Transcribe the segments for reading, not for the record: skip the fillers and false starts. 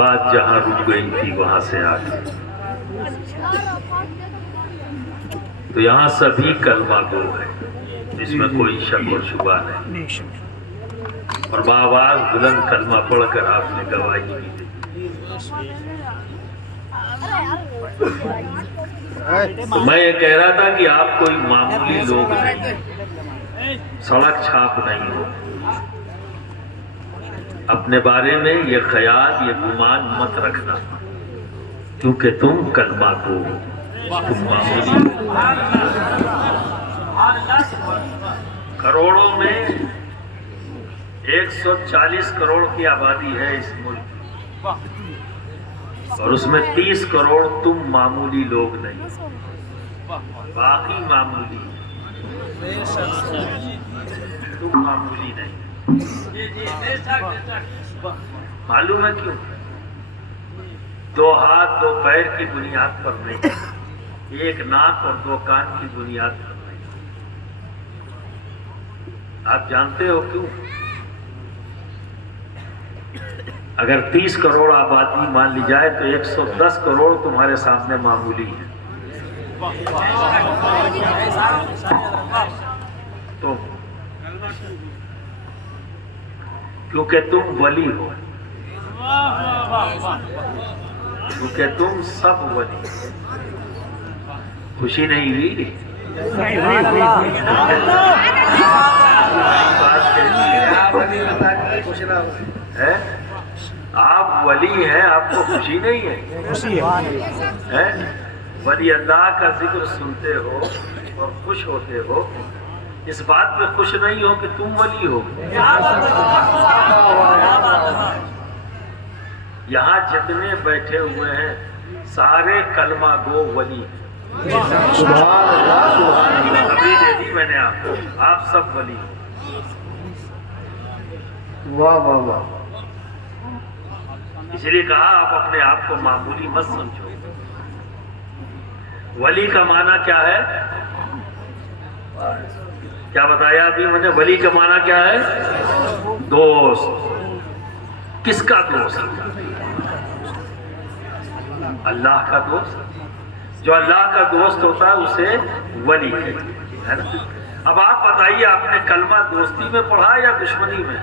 بات جہاں رک گئی تھی وہاں سے آگے، تو یہاں سبھی کلمہ گو ہے، اس میں کوئی شک اور شبہ نہیں، اور بآواز بلند کلمہ پڑھ کر آپ نے گواہی بھی دی۔ تو میں یہ کہہ رہا تھا کہ آپ کوئی معمولی لوگ نہیں، سڑک چھاپ نہیں ہو، اپنے بارے میں یہ خیال یہ گمان مت رکھنا، کیونکہ تم کلمہ گو ہو، تم معمولی لوگ۔ کروڑوں میں 140 کروڑ کی آبادی ہے اس ملک، اور اس میں 30 کروڑ تم معمولی لوگ نہیں، باقی معمولی، تم معمولی نہیں۔ معلوم ہے کیوں؟ 2 ہاتھ 2 پیر کی بنیاد پر نہیں، 1 ناک اور 2 کان کی بنیاد پر نہیں۔ آپ جانتے ہو کیوں؟ اگر 30 کروڑ آبادی مان لی جائے تو 110 کروڑ تمہارے سامنے معمولی ہے، تو کیونکہ تم ولی ہو، کیونکہ تم سب ولی۔ خوشی نہیں ہوئی؟ آپ ولی ہیں، آپ کو خوشی نہیں ہے؟ ولی اللہ کا ذکر سنتے ہو اور خوش ہوتے ہو، اس بات پہ خوش نہیں ہو کہ تم ولی ہو۔ یہاں جتنے بیٹھے ہوئے ہیں سارے کلمہ گو ولی، ابھی دے دی میں نے آپ کو، آپ سب ولی ہو۔ واہ واہ واہ، اس لیے کہا آپ اپنے آپ کو معمولی مت سمجھو۔ ولی کا معنی کیا ہے؟ کیا بتایا ابھی میں نے؟ ولی کا معنی کیا ہے؟ دوست۔ کس کا دوست؟ اللہ کا دوست۔ جو اللہ کا دوست ہوتا ہے اسے ولی کہتے ہیں نا۔ اب آپ بتائیے، آپ نے کلمہ دوستی میں پڑھا یا دشمنی میں؟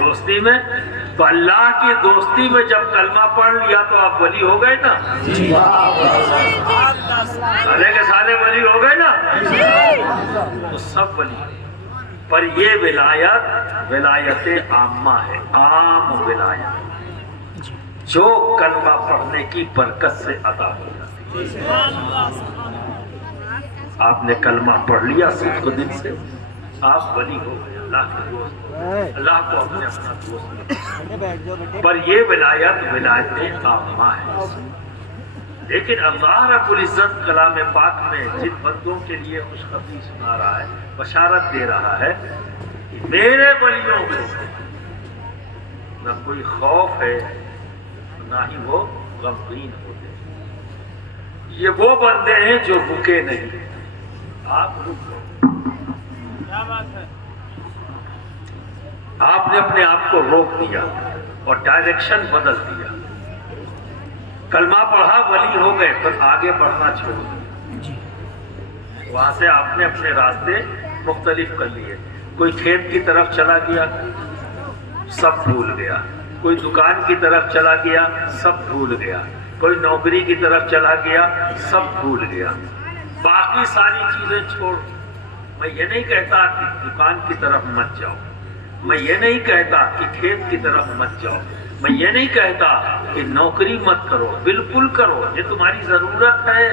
دوستی میں۔ تو اللہ کی دوستی میں جب کلمہ پڑھ لیا تو آپ ولی ہو گئے نا؟ سارے کے سارے ولی ہو گئے نا؟ تو سب ولی۔ پر یہ ولایت عامہ ہے، عام ولایت، جو کلمہ پڑھنے کی برکت سے عطا ہو جاتی ہے۔ آپ نے کلمہ پڑھ لیا صدق دل سے، آپ ولی ہو گئے، اللہ کے دوست، اللہ کو اپنے اپنا دوست۔ پر یہ ولایت عامہ ہے۔ لیکن اللہ رب العزت کلام پاک میں جن بندوں کے لیے خوشخبری سنا رہا ہے، بشارت دے رہا ہے کہ میرے ولیوں کو نہ کوئی خوف ہے نہ ہی وہ غمگین ہوتے ہیں۔ یہ وہ بندے ہیں جو رکے نہیں۔ آپ رک گئے، آپ نے اپنے آپ کو روک دیا اور ڈائریکشن بدل دیا۔ کلمہ پڑھا، ولی ہو گئے، پر آگے بڑھنا چھوڑ دیا۔ وہاں سے آپ نے اپنے راستے مختلف کر لیے۔ کوئی کھیت کی طرف چلا گیا، سب بھول گیا۔ کوئی دکان کی طرف چلا گیا، سب بھول گیا۔ کوئی نوکری کی طرف چلا گیا، سب بھول گیا۔ باقی ساری چیزیں چھوڑ۔ میں یہ نہیں کہتا کہ دکان کی طرف مت جاؤ، میں یہ نہیں کہتا کہ کھیت کی طرف مت جاؤ، میں یہ نہیں کہتا کہ نوکری مت کرو، بالکل کرو، یہ تمہاری ضرورت ہے،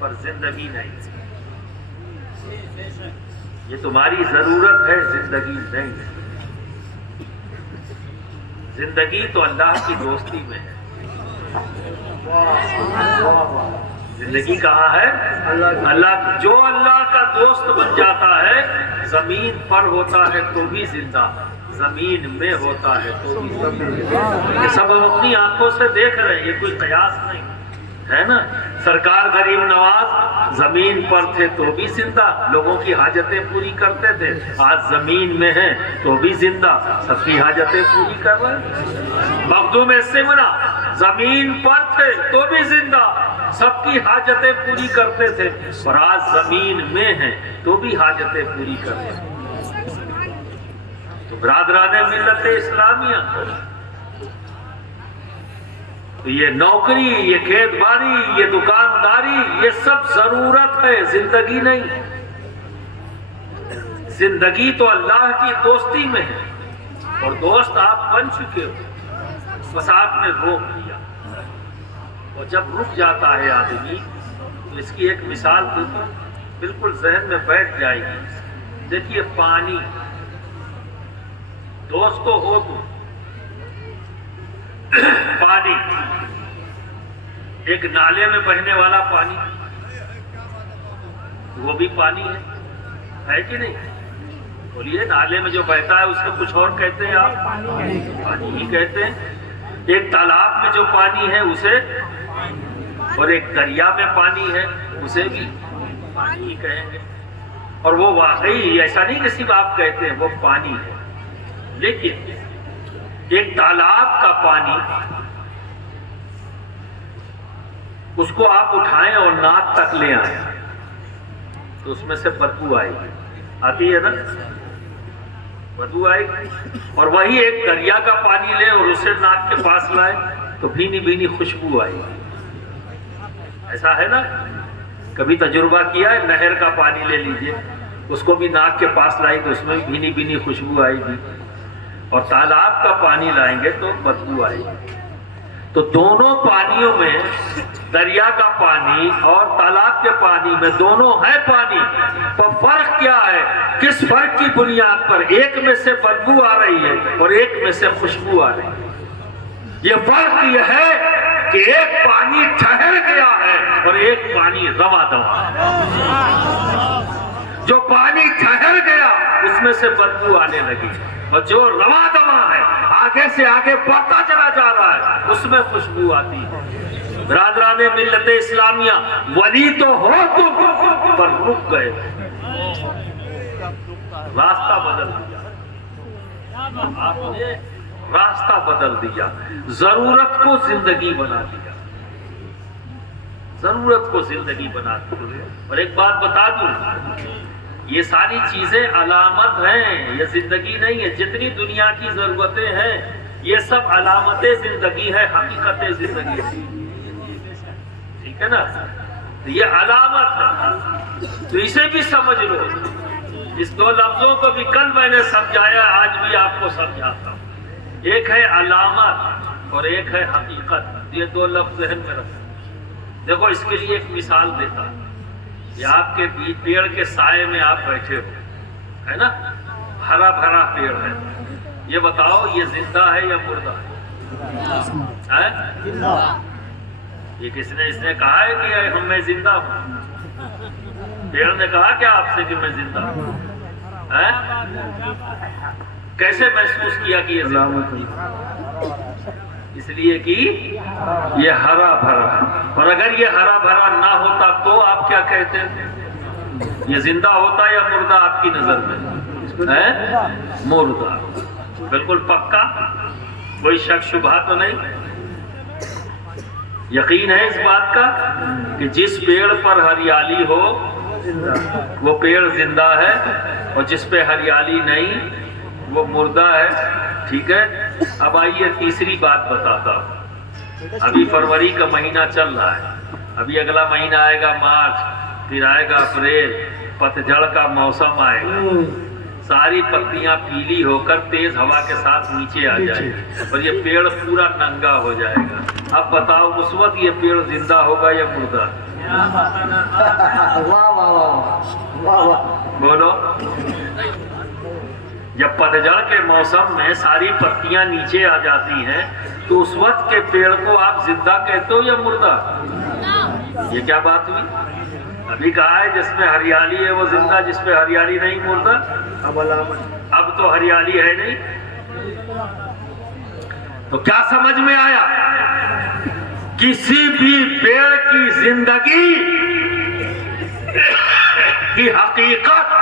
پر زندگی نہیں۔ یہ تمہاری ضرورت ہے، زندگی نہیں ہے۔ زندگی تو اللہ کی دوستی میں ہے۔ زندگی کہاں ہے؟ اللہ۔ جو اللہ کا دوست بن جاتا ہے، زمین پر ہوتا ہے تو بھی زندہ، زمین میں ہوتا ہے تو بھی زندہ۔ یہ سب ہم اپنی آنکھوں سے دیکھ رہے ہیں، یہ کوئی قیاس نہیں ہے نا۔ سرکار غریب نواز زمین پر تھے تو بھی زندہ، لوگوں کی حاجتیں پوری کرتے تھے، آج زمین میں ہیں تو بھی زندہ، سب کی حاجتیں پوری کر رہے ہیں۔ مخدوم سمرا زمین پر تھے تو بھی زندہ، سب کی حاجتیں پوری کرتے تھے، اور آج زمین میں ہیں تو بھی حاجتیں پوری کرتے ہیں۔ تو برادران ملت اسلامیہ، یہ نوکری، یہ کھیت باڑی، یہ دکانداری، یہ سب ضرورت ہے، زندگی نہیں۔ زندگی تو اللہ کی دوستی میں ہے، اور دوست آپ بن چکے ہو، بس آپ نے روک لیا۔ اور جب رک جاتا ہے آدمی تو اس کی ایک مثال دیتا ہوں، بالکل ذہن میں بیٹھ جائے گی۔ دیکھیے پانی، دوست تو ہو تو پانی، ایک نالے میں بہنے والا پانی، وہ بھی پانی ہے کہ نہیں؟ بولیے، نالے میں جو بہتا ہے اس کو کچھ اور کہتے ہیں آپ؟ پانی ہی کہتے ہیں۔ ایک تالاب میں جو پانی ہے اسے، اور ایک دریا میں پانی ہے اسے بھی پانی ہی کہیں گے۔ اور وہ واقعی ایسا نہیں کہ صرف آپ کہتے ہیں، وہ پانی ہے۔ لیکن ایک تالاب کا پانی، اس کو آپ اٹھائیں اور ناک تک لے آئیں تو اس میں سے بدبو آئے گی، آتی ہے نا؟ بدبو آئے گی۔ اور وہی ایک دریا کا پانی لیں اور اسے ناک کے پاس لائیں تو بھینی بھینی خوشبو آئے گی۔ ایسا ہے نا؟ کبھی تجربہ کیا ہے؟ نہر کا پانی لے لیجئے، اس کو بھی ناک کے پاس لائی تو اس میں بھی بھینی بھینی خوشبو آئے گی، اور تالاب کا پانی لائیں گے تو بدبو آئے گی۔ تو دونوں پانیوں میں، دریا کا پانی اور تالاب کے پانی میں، دونوں ہے پانی، تو فرق کیا ہے؟ کس فرق کی بنیاد پر ایک میں سے بدبو آ رہی ہے اور ایک میں سے خوشبو آ رہی ہے؟ یہ فرق یہ ہے کہ ایک پانی ٹھہر گیا ہے اور ایک پانی رواں دواں ہے۔ جو پانی ٹھہر گیا اس میں سے بدبو آنے لگی، اور جو رواں دواں ہے، آگے سے آگے بڑھتا چلا جا رہا ہے، اس میں خوشبو آتی ہے۔ برادران ملت اسلامیہ، ولی تو ہو تم پر رک گئے، راستہ بدل دیا، آپ نے راستہ بدل دیا، ضرورت کو زندگی بنا دیا، ضرورت کو زندگی بنا دیا۔ اور ایک بات بتا دوں، یہ ساری چیزیں علامت ہیں، یہ زندگی نہیں ہے۔ جتنی دنیا کی ضرورتیں ہیں یہ سب علامت زندگی ہے، حقیقت زندگی ہے، ٹھیک ہے نا؟ یہ علامت ہے، تو اسے بھی سمجھ لو۔ اس دو لفظوں کو بھی کل میں نے سمجھایا، آج بھی آپ کو سمجھاتا ہوں۔ ایک ہے علامت اور ایک ہے حقیقت، یہ دو لفظ ذہن میں رکھو۔ دیکھو اس کے لیے ایک مثال دیتا ہوں۔ یہ آپ کے پیڑ کے سائے میں آپ بیٹھے ہو، ہے نا؟ ہرا بھرا پیڑ ہے، یہ بتاؤ یہ زندہ ہے یا مردہ ہے؟ یہ کس نے کہا ہے کہ میں زندہ ہوں؟ پیڑ نے کہا کیا آپ سے کہ میں زندہ ہوں؟ کیسے محسوس کیا کہ یہ زندہ ہے؟ اس لیے کہ یہ ہرا بھرا ہے، اور اگر یہ ہرا بھرا نہ ہوتا تو آپ کیا کہتے ہیں؟ یہ زندہ ہوتا یا مردہ آپ کی نظر میں؟ مردہ، بالکل پکا، کوئی شک شبہ تو نہیں؟ یقین ہے اس بات کا کہ جس پیڑ پر ہریالی ہو وہ پیڑ زندہ ہے، اور جس پہ ہریالی نہیں وہ مردہ ہے، ٹھیک ہے؟ اب آئیے تیسری بات بتاتا ہوں۔ ابھی فروری کا مہینہ چل رہا ہے، ابھی اگلا مہینہ آئے گا مارچ، پھر آئے گا اپریل، پتجھڑ کا موسم آئے گا، ساری پتیاں پیلی ہو کر تیز ہوا کے ساتھ نیچے آ جائے گی، اور یہ پیڑ پورا ننگا ہو جائے گا۔ اب بتاؤ اس وقت یہ پیڑ زندہ ہوگا یا مردہ؟ بولو۔ جب پتجھڑ کے موسم میں ساری پتیاں نیچے آ جاتی ہیں تو اس وقت کے پیڑ کو آپ زندہ کہتے ہو یا مردہ؟ یہ کیا بات ہوئی؟ ابھی کہا ہے جس میں ہریالی ہے وہ زندہ، جس پہ ہریالی نہیں مردہ۔ اب تو ہریالی ہے نہیں، تو کیا سمجھ میں آیا کسی بھی پیڑ کی زندگی کی حقیقت